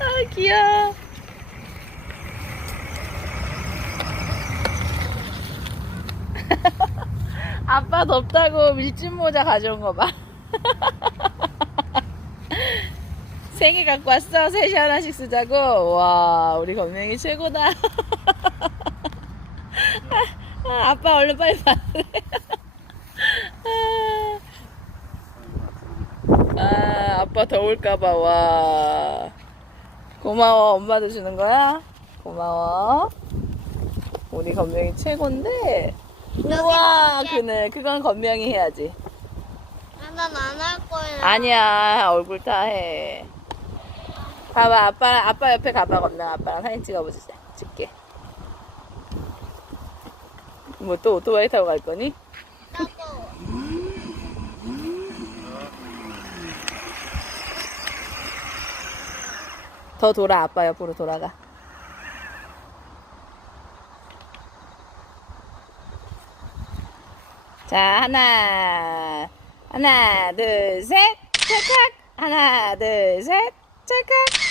아, 귀여워. 아빠 덥다고 밀짚 모자 가져온 거 봐. 세 개 갖고 왔어. 셋이 하나씩 쓰자고. 와, 우리 건명이 최고다. 아, 아빠 얼른 빨리 받으래. 아, 아빠 더울까봐, 와. 고마워. 엄마도 주는 거야? 고마워. 우리 건명이 최고인데. 우와. 그네. 그건 건명이 해야지. 난 안 할 거야. 아니야, 얼굴 다 해. 봐봐, 아빠, 아빠 옆에 가봐, 건명. 아빠랑 사진 찍어보자. 찍게. 뭐 또 오토바이 타고 갈 거니? 더 돌아, 아빠 옆으로 돌아가. 자, 하나, 하나, 둘, 셋, 찰칵. 하나, 둘, 셋, 찰칵.